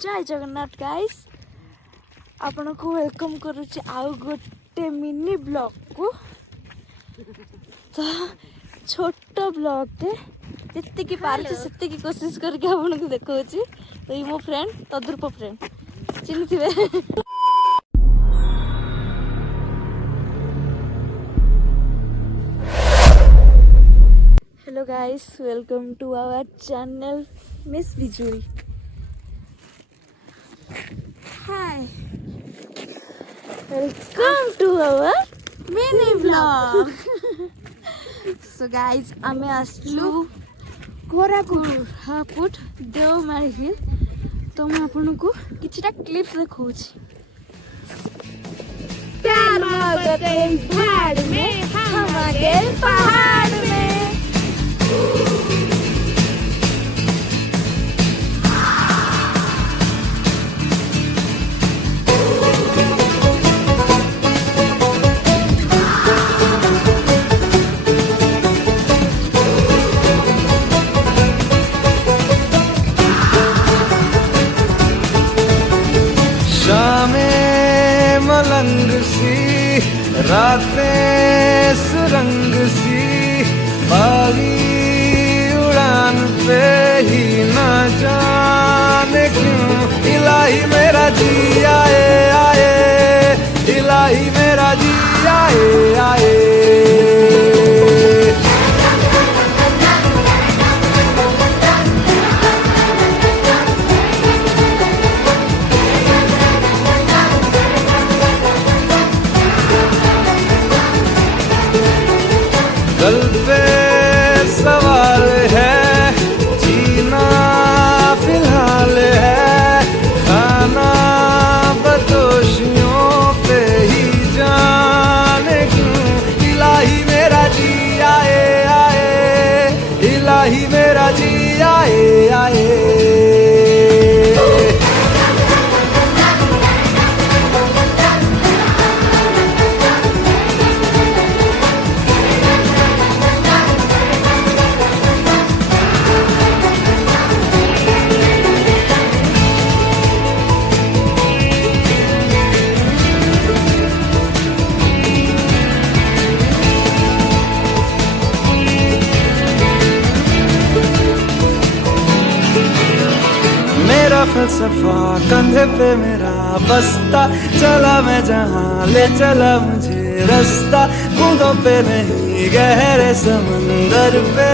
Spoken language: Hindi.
जय जगन्नाथ गाइस आपण को वेलकम करुच्ची आउ गोटे मिनी ब्लॉग को। तो छोट ब्लॉग टे जितकी पार्टी सेतिकी कोशिश करके आपन को देखौची। तो ये मो फ्रेंड तद्रुप फ्रेंड चिन्हिथिबे। Hello guys, welcome to our channel miss Bijui. Hi, welcome to our mini blog. So guys आमे आसलु कोरापुट देवमाली हिल। तो मैं आपन को किछटा क्लिप्स देखौची। प्यार मांगते पहाड़ में हम आ गए पहाड़ में। शामें मलंग सी, रातें सुरंग सी, बागी उड़ान पे ही न जाने क्यों इलाही मेरा जी आए आए, इलाही मेरा जी आए आए। कल पे सवाल है, जीना फिलहाल है, खाना बदोशियों पे ही जाने क्यों इलाही मेरा जी आए आए, इलाही मेरा जी आए आए। मेरा फलसफा कंधे पे मेरा बस्ता, चला मैं जहाँ ले चला मुझे रास्ता, बूंदों पे नहीं गहरे समंदर पे।